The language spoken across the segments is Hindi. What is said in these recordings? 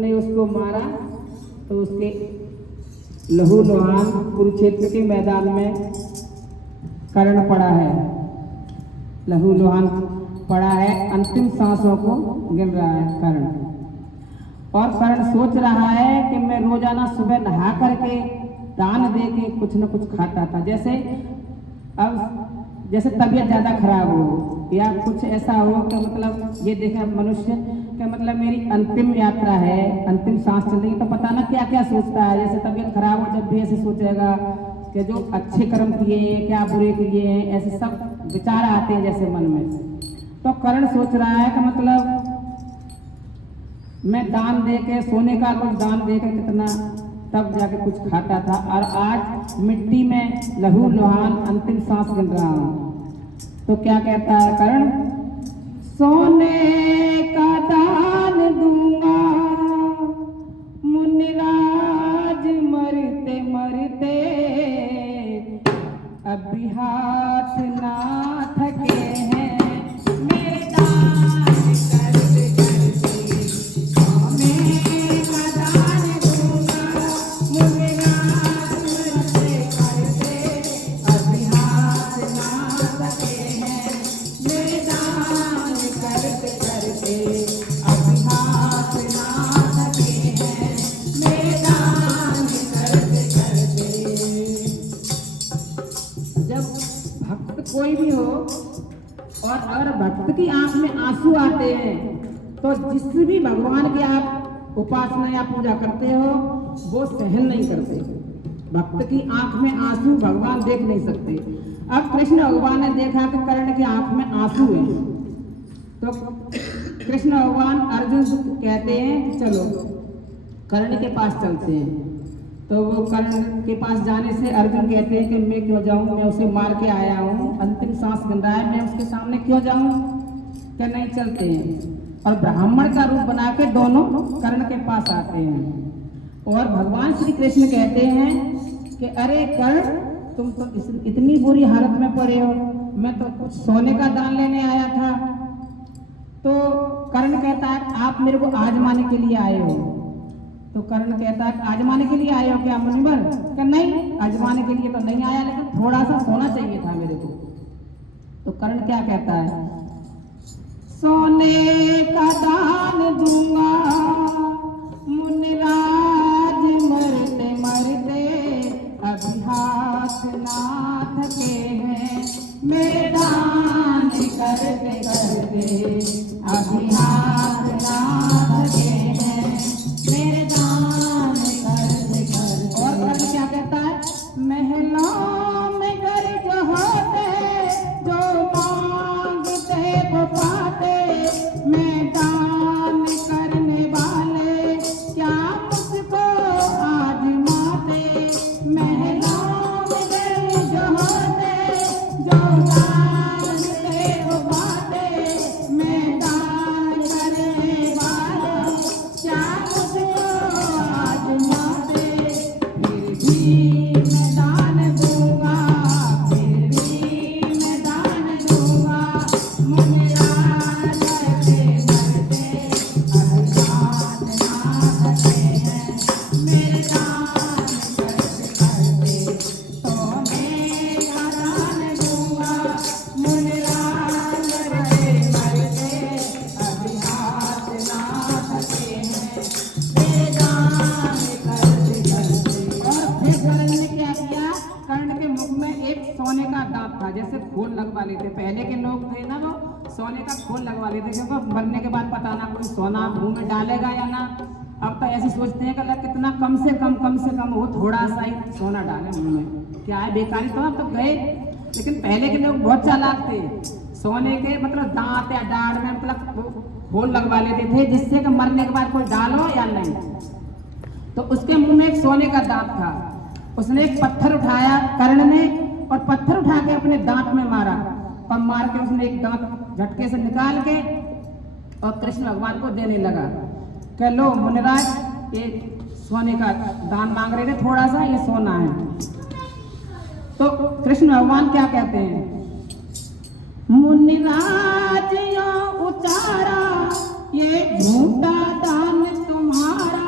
ने उसको मारा तो उसके लहू लुहान कुरुक्षेत्र के मैदान में कर्ण पड़ा है, लहू लुहान पड़ा है, अंतिम सांसों को गिन रहा है कर्ण। और कर्ण सोच रहा है कि मैं रोजाना सुबह नहा करके दान दे के कुछ न कुछ खाता था, जैसे तबीयत ज़्यादा खराब हो या कुछ ऐसा हो कि मतलब ये देखे मनुष्य कि मतलब मेरी अंतिम यात्रा है, अंतिम सांस चल रही है, तो पता ना क्या क्या सोचता है। जैसे तबीयत खराब हो जब भी ऐसे सोचेगा कि जो अच्छे कर्म किए हैं क्या बुरे किए हैं, ऐसे सब विचार आते हैं जैसे मन में। तो कर्ण सोच रहा है कि मतलब मैं दान दे के सोने का रोज दान दे के कितना तब जाके कुछ खाता था, और आज मिट्टी में लहू लुहान अंतिम सांस गिन रहा हूं। तो क्या कहता है कर्ण, सोने का दान दूंगा मुनिराज मरते मरते, अभी हाथ ना थके हैं मेरे दान करते करते, सोने का दान दूंगा मुनिराज मरते मरते, अभी हाथ ना थके हैं मेरे दान करते करते, अभी हाथ ना थके हैं मेरे दान करते करते। जब भक्त कोई भी हो और अगर भक्त की आंख में आंसू आते हैं तो जिस भी भगवान की आप उपासना या पूजा करते हो वो सहन नहीं करते। भक्त की आंख में आंसू भगवान देख नहीं सकते। अब कृष्ण भगवान ने देखा कि कर्ण की आंख में आंसू है, तो कृष्ण भगवान अर्जुन से कहते हैं कि चलो कर्ण के पास चलते हैं। तो वो कर्ण के पास जाने से अर्जुन कहते हैं कि मैं क्यों जाऊं, मैं उसे मार के आया हूं, अंतिम सांस गिन रहा है, मैं उसके सामने क्यों जाऊं, क्या नहीं चलते हैं। और ब्राह्मण का रूप बना के दोनों कर्ण के पास आते हैं और भगवान श्री कृष्ण कहते हैं कि अरे कर्ण तुम तो इतनी बुरी हालत में पड़े हो, मैं तो कुछ सोने का दान लेने आया था। तो कर्ण कहता है आप मेरे को आजमाने के लिए आए हो। तो कर्ण कहता है आजमाने के लिए आए हो क्या मुनिवर, क्या नहीं आजमाने के लिए तो नहीं आया, लेकिन थोड़ा सा सोना चाहिए था मेरे को। तो कर्ण क्या कहता है, सोने का दान दूंगा मुनिराज मरते मरते, अभी हाथ ना थके हैं मेरे दान करते करते, अभी हाथ ना थके हैं मेरे दान करते करते। और कर्ण क्या कहता है, महलों में घर जो होते जो मांगते वो पाते, मैं दान करने वाले क्या मुझको आजमाते, महलों में घर जो होते जो मांगते वो पाते, मैं दान करने वाले क्या मुझको आजमाते, फिर भी मैं दान दूंगा, फिर भी मैं दान दूंगा मुनिराज मरते मरते, अभी हाथ ना थके हैं मेरे दान करते करते, सोने का दान दूंगा मुनिराज मरते मरते, अभी हाथ ना थके हैं मेरे दान करते करते। और फिर कर्ण ने क्या किया, कर्ण के मुख में एक सोने का दांत था, जैसे खोल लगवा लेते पहले के लोग थे ना, वो सोने का खोल लगवा लेते क्योंकि मरने के बाद पता ना कोई सोना मुंह में डालेगा या ना। अब तो ऐसे सोचते हैं कि अगर कितना कम से कम हो थोड़ा सा ही सोना डाले मुंह में, क्या है बेकारी, तो अब तो गए। लेकिन पहले के लोग बहुत चालाक थे, सोने के मतलब दांत या डाढ़ में मतलब खोल लगवा लेते थे जिससे कि मरने के बाद कोई डालो या नहीं। तो उसके मुंह में एक सोने का दांत था, उसने एक पत्थर उठाया कर्ण ने, और पत्थर उठा के अपने दांत में मारा, और मार के उसने एक दांत झटके से निकाल के और कृष्ण भगवान को देने लगा कि लो मुनिराज ये सोने का दान मांग रहे थे, थोड़ा सा ये सोना है। तो कृष्ण भगवान क्या कहते हैं, मुनिराज यो उचारा ये झूठा दान तुम्हारा,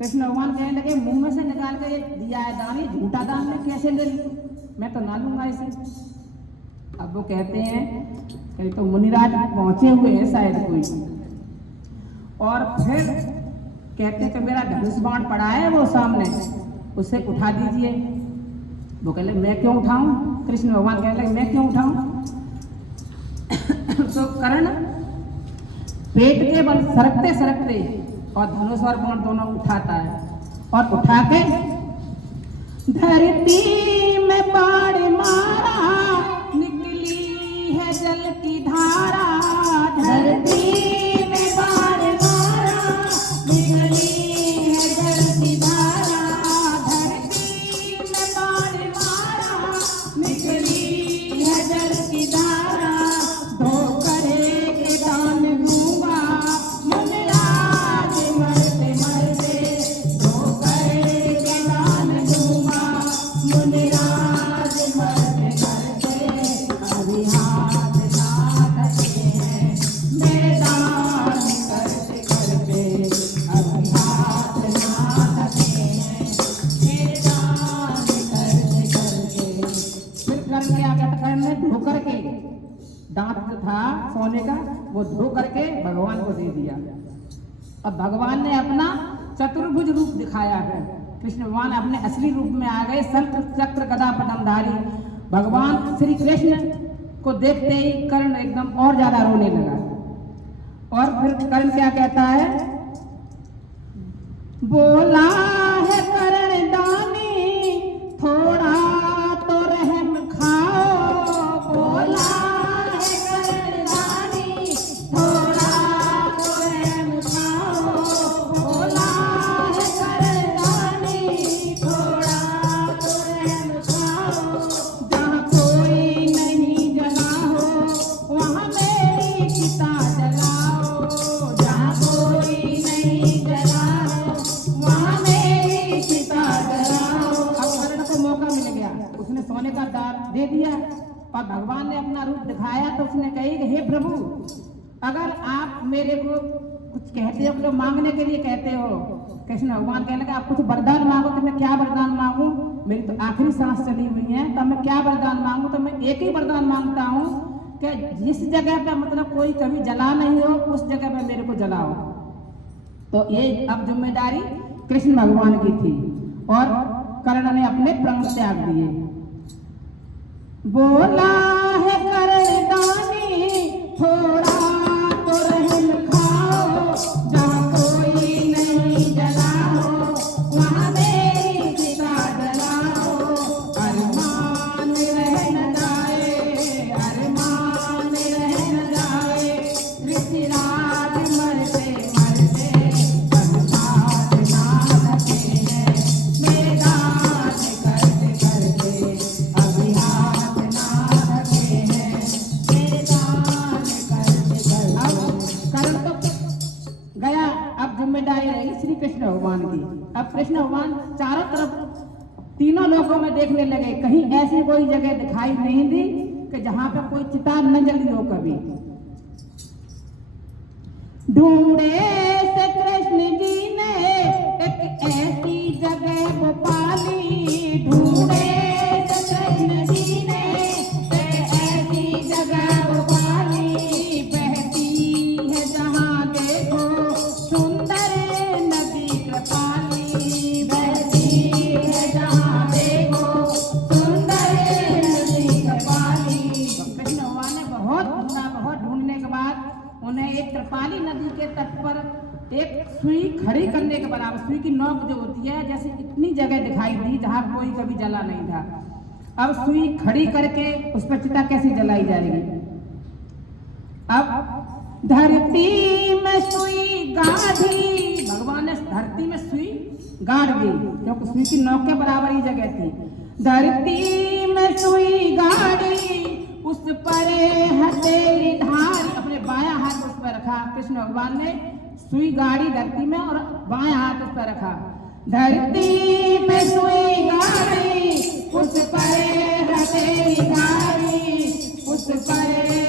कृष्ण भगवान कहने लगे मुंह में से निकाल के दिया है दान, ये झूठा दान में कैसे ले लूं, मैं तो ना लूंगा इसे। अब वो कहते हैं कहीं तो मुनिराज पहुंचे हुए हैं शायद कोई, और फिर कहते हैं कि मेरा धनुष बाण पड़ा है वो सामने, उसे उठा दीजिए। वो कह लगे मैं क्यों उठाऊं, कृष्ण भगवान कहने लगे मैं क्यों उठाऊं। तो कर्ण पेट के बल सरकते सरकते और धनुष और बाण दोनों उठाता है, और उठा के धरती में बाण मारा, निकली है जल की धारा। धरती में बाण मारा, निकली है जल की धारा। धरती में बाण मारा, निकली है जल की धारा। धोकर के दान दूंगा, मुनिराज मरते मरते। धोकर के दान दूंगा, मुनिराज मरते मरते। अभी हाथ ना थके हैं, मेरे दान करते करते। अभी हाथ ना थके हैं, मेरे दान करते करते। फिर कर्ण क्या कहता, कर्ण ने धोकर के दांत जो था सोने का वो धो करके भगवान को दे दिया। अब भगवान ने अपना चतुर्भुज रूप दिखाया है। कृष्ण भगवान अपने असली रूप में आ गए, शंख चक्र गदा पद्मधारी। भगवान श्री कृष्ण को देखते ही कर्ण एकदम और ज्यादा रोने लगा। और फिर कर्ण क्या कहता है, बोला है कर्ण दानी, थोड़ा तो रहम खाओ। बोला है कर्ण दानी, थोड़ा तो रहम खाओ। बोला है कर्ण दानी, थोड़ा तो रहम खाओ। जहाँ कोई नहीं जला हो, वहाँ मेरी चिता जलाओ। जहाँ कोई नहीं जला हो, वहाँ मेरी चिता जलाओ। अब कर्ण को मौका मिल गया, उसने सोने का दान दे दिया और भगवान ने अपना रूप दिखाया। तो उसने कही कि हे प्रभु, अगर आप मेरे को कुछ कहते हो तो मांगने के लिए कहते हो। कृष्ण भगवान कहने लगा आप कुछ वरदान मांगो, तो मैं क्या वरदान मांगू, मेरी तो आखिरी सांस चली हुई है, तो मैं क्या वरदान मांगू। तो मैं एक ही वरदान मांगता हूँ कि जिस जगह पे मतलब कोई कभी जला नहीं हो, उस जगह पे मेरे को जलाओ। तो ये अब जिम्मेदारी कृष्ण भगवान की थी, और कर्ण ने अपने प्राण त्याग दिए। बोला है कर्ण दानी, थोड़ा तो रहम खाओ। जहाँ कोई नहीं जला हो, वहाँ मेरी चिता जलाओ। अरमान रह न जाए, अरमान रह न जाए। ऋषिराज मरते मरते, अरमान ना थके हैं, मेरे दान करते करते। अभी हाथ ना थके हैं, मेरे दान करते करते। अब कर्ण तो गया, अब जिम्मेदारी रही श्री कृष्ण भगवान की। अब कृष्ण भगवान चारों तरफ तीनों लोगों में देखने लगे, कहीं ऐसी कोई जगह दिखाई नहीं दी कि जहां पे कोई चिता न जली हो कभी। ढूंढे से कृष्ण जी ने एक ऐसी जगह वो पाली। ढूंढे से कृष्ण जी ने एक ऐसी जगह वो पाली। बहती है जहाँ देखो सुंदर नदी कृपाली। बहती है जहाँ देखो सुंदर नदी कृपाली। कृष्ण भगवान ने बहुत ढूंढने के बाद उन्हें एक कृपाली नदी के तट पर एक सुई खड़ी करने के बराबर, सुई की नोक जो होती है, जैसे इतनी जगह दिखाई दी जहां कोई कभी जला नहीं था। अब सुई खड़ी करके उस पर चिता कैसे जलाई जाएगी। अब धरती में सुई गाड़ी, भगवान ने धरती में सुई गाड़ दी, क्योंकि सुई की नोक के बराबर ही जगह थी। धरती में सुई गाड़ी, उस पर हथेली धारी, अपने बायां हाथ उस पर रखा। कृष्ण भगवान ने सुई गाड़ी धरती में और बायां हाथ उस पर रखा। धरती में सुई गाड़ी, उस पर हथेली धारी, उस पर